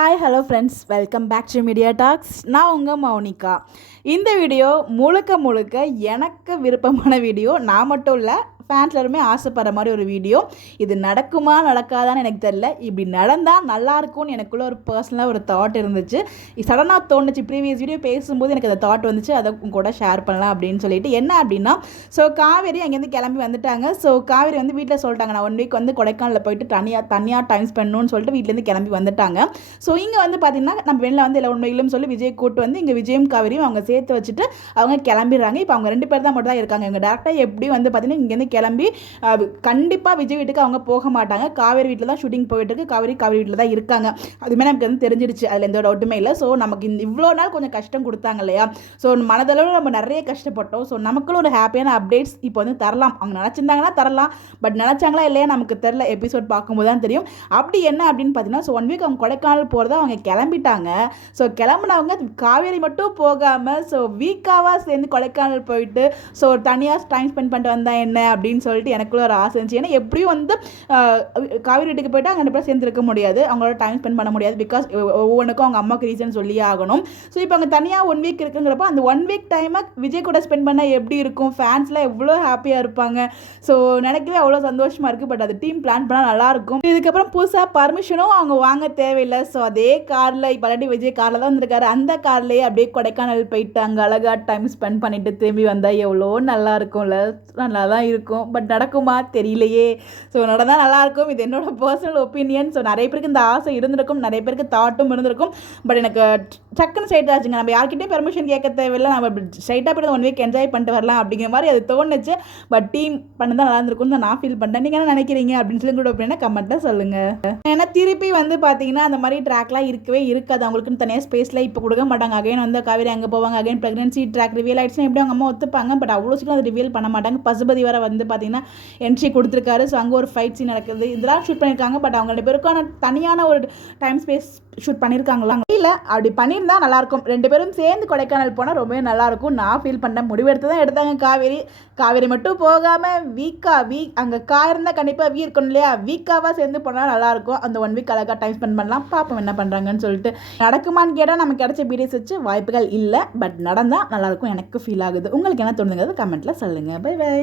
Hi hello friends, welcome back to Media Talks. நான் உங்கள் மௌனிகா. இந்த வீடியோ முழுக்க முழுக்க எனக்கு விருப்பமான வீடியோ. நான் மட்டும் இல்லை, ஃபேன்ஸ் எல்லாருமே ஆசைப்படுற மாதிரி ஒரு வீடியோ. இது நடக்குமா நடக்காதான்னு எனக்கு தெரியல. இப்படி நடந்தால் நல்லாயிருக்கும்னு எனக்குள்ளே ஒரு பர்சனலாக ஒரு தாட் இருந்துச்சு. சடனாக தோணுச்சு. ப்ரீவியஸ் வீடியோ பேசும்போது எனக்கு அந்த தாட் வந்துச்சு. அதை கூட ஷேர் பண்ணலாம் அப்படின்னு சொல்லிட்டு. என்ன அப்படின்னா, ஸோ காவேரி அங்கேருந்து கிளம்பி வந்துட்டாங்க. ஸோ காவேரி வந்து வீட்டில் சொல்லிட்டாங்க, நான் 1 வீக் வந்து கொடைக்கானலில் போயிட்டு தனியாக டைம் ஸ்பெண்ட் பண்ணணும்னு சொல்லிட்டு வீட்டிலேருந்து கிளம்பி வந்துட்டாங்க. ஸோ இங்கே வந்து பார்த்திங்கன்னா நம்ம வெளில வந்து எல்லா உண்மைகளும் சொல்லி விஜய் கூட்டு வந்து இங்கே விஜயும் காவேரியும் அவங்க சேர்த்து வச்சுட்டு அவங்க கிளம்பிடுறாங்க. இப்போ அவங்க 2 பேர் தான் மட்டும் தான் இருக்காங்க. இவங்க டேரெக்டாக எப்படி வந்து பார்த்திங்கன்னா இங்கேருந்து கிளம்பி கண்டிப்பாக விஜய் வீட்டுக்கு அவங்க போக மாட்டாங்க. காவேரி வீட்டில் தான் ஷூட்டிங் போயிட்டு இருக்கு. காவேரி வீட்டில் தான் இருக்காங்க. அதுவுமே நமக்கு வந்து தெரிஞ்சிருச்சு. அதில் எந்த டவுட்டுமே இல்லை. ஸோ நமக்கு இவ்வளோ நாள் கொஞ்சம் கஷ்டம் கொடுத்தாங்க இல்லையா? ஸோ மனதளவு நம்ம நிறைய கஷ்டப்பட்டோம். ஸோ நமக்குள்ள ஒரு ஹாப்பியான அப்டேட்ஸ் இப்போ வந்து தரலாம். அவங்க நினச்சிருந்தாங்கன்னா தரலாம். பட் நினச்சாங்களா இல்லையா நமக்கு தெரில. எபிசோட் பார்க்கும்போது தான் தெரியும். அப்படி என்ன அப்படின்னு பார்த்தீங்கன்னா, ஸோ 1 வீக் அவங்க கொடைக்கானல் போகிறதா அவங்க கிளம்பிட்டாங்க. ஸோ கிளம்புனவங்க காவேரி மட்டும் போகாமல் ஸோ வீக்காவாக சேர்ந்து கொடைக்கானல் போயிட்டு ஸோ தனியாக டைம் ஸ்பெண்ட் பண்ணிட்டு வந்தால் என்ன அப்படின்னு சொல்லிட்டு எனக்குள்ள ஒரு ஆசை இருந்துச்சு. ஏன்னா எப்படியும் வந்து காவேரி வீட்டுக்கு போயிட்டு அங்கே 2 பேரும் சேர்ந்து இருக்க முடியாது. அவங்களோட டைம் ஸ்பெண்ட் பண்ண முடியாது. பிகாஸ் ஒவ்வொன்றுக்கும் அவங்க அம்மாவுக்கு ரீசன் சொல்லியே ஆகணும். ஸோ இப்போ அங்கே தனியாக 1 வீக் இருக்குங்கிறப்ப அந்த 1 வீக் டைமை விஜய் கூட ஸ்பெண்ட் பண்ணால் எப்படி இருக்கும்? ஃபேன்ஸ்லாம் எவ்வளோ ஹாப்பியாக இருப்பாங்க. ஸோ நினைக்கவே அவ்வளோ சந்தோஷமாக இருக்குது. பட் அது டீம் பிளான் பண்ணால் நல்லாயிருக்கும். இதுக்கப்புறம் புதுசாக பர்மிஷனும் அவங்க வாங்க தேவையில்லை. ஸோ அதே காரில் இப்போ ஆல்ரெடி விஜய் காரில் தான் வந்திருக்காரு. அந்த கார்லேயே அப்படியே கொடைக்கானல் போயிட்டு அங்கே அழகாக டைம் ஸ்பெண்ட் பண்ணிட்டு திரும்பி வந்தால் எவ்வளோ நல்லா இருக்கும்ல. நல்லா தான் இருக்கும். பட் நடக்குமா தெரியலையே. ஸோ நடந்தால் நல்லாயிருக்கும். இது என்னோட பர்சனல் ஒப்பீனியன். ஸோ நிறைய பேருக்கு இந்த ஆசை இருந்திருக்கும், நிறைய பேருக்கு தாட்டும் இருந்திருக்கும். பட் எனக்கு டக்குன்னு ஸ்ட்ரைட் ஆச்சுங்க. நம்ம யார்கிட்டையும் பெர்மிஷன் கேட்க தேவையில்லை. நம்ம ஸ்ட்ரைட்டாக போய் 1 வீக் என்ஜாய் பண்ணிட்டு வரலாம் அப்படிங்கிற மாதிரி அது தோணுச்சு. பட் டீம் பண்ணதான் நல்லா இருந்திருக்கும்னு நான் ஃபீல் பண்ணுறேன். நீங்கள் என்ன நினைக்கிறீங்க அப்படின்னு சொல்லி கூட அப்படின்னா கமெண்ட்டில் சொல்லுங்கள். ஏன்னா திருப்பி வந்து பார்த்தீங்கன்னா அந்த மாதிரி ட்ராக்லாம் இருக்கவே இருக்காது. அவங்களுக்குன்னு தனியாக ஸ்பேஸில் இப்போ கொடுக்க மாட்டாங்க. அகைன் வந்து காவேரி அங்கே போவாங்க. அகைன் ப்ரெக்னன்சி ட்ராக் ரிவீல் ஆகிடுச்சுன்னா எப்படி அவங்க அம்மா ஒத்துப்பாங்க. பட் அவ்வளோ சீக்கிரம் அதை ரிவீல் பண்ண மாட்டாங்க. பசுபதி வர வந்து பார்த்தீங்கன்னா என்ட்ரி கொடுத்துருக்காரு. ஸோ அங்கே ஒரு ஃபைட் சீன் நடக்குது. இதெல்லாம் ஷூட் பண்ணியிருக்காங்க. பட் அவங்க 2 பேருக்கான தனியான ஒரு டைம் ஸ்பேஸ் ஷூட் பண்ணியிருக்காங்களா இல்லை? அப்படி பண்ணியிருந்தா நல்லாயிருக்கும். 2 பேரும் சேர்ந்து கொடைக்கானல் போனால் ரொம்பவே நல்லாயிருக்கும். நான் ஃபீல் பண்ணேன். முடிவெடுத்து தான் எடுத்தாங்க காவேரி மட்டும் போகாமல் வீக் அங்கே இருந்தால் கண்டிப்பாக இருக்கணும் இல்லையா? வீக்காவாக சேர்ந்து போனால் நல்லாயிருக்கும். அந்த 1 வீக் அழகாக டைம் ஸ்பெண்ட் பண்ணலாம். பார்ப்போம் என்ன பண்ணுறாங்கன்னு சொல்லிட்டு. நடக்குமான்னு கேட்டால் நமக்கு கிடைச்ச பீரியட்ஸ் வச்சு வாய்ப்புகள் இல்லை. பட் நடந்தால் நல்லாயிருக்கும் எனக்கு ஃபீல் ஆகுது. உங்களுக்கு என்ன தோணுங்கிறது கமெண்ட்டில் சொல்லுங்கள். Bye by.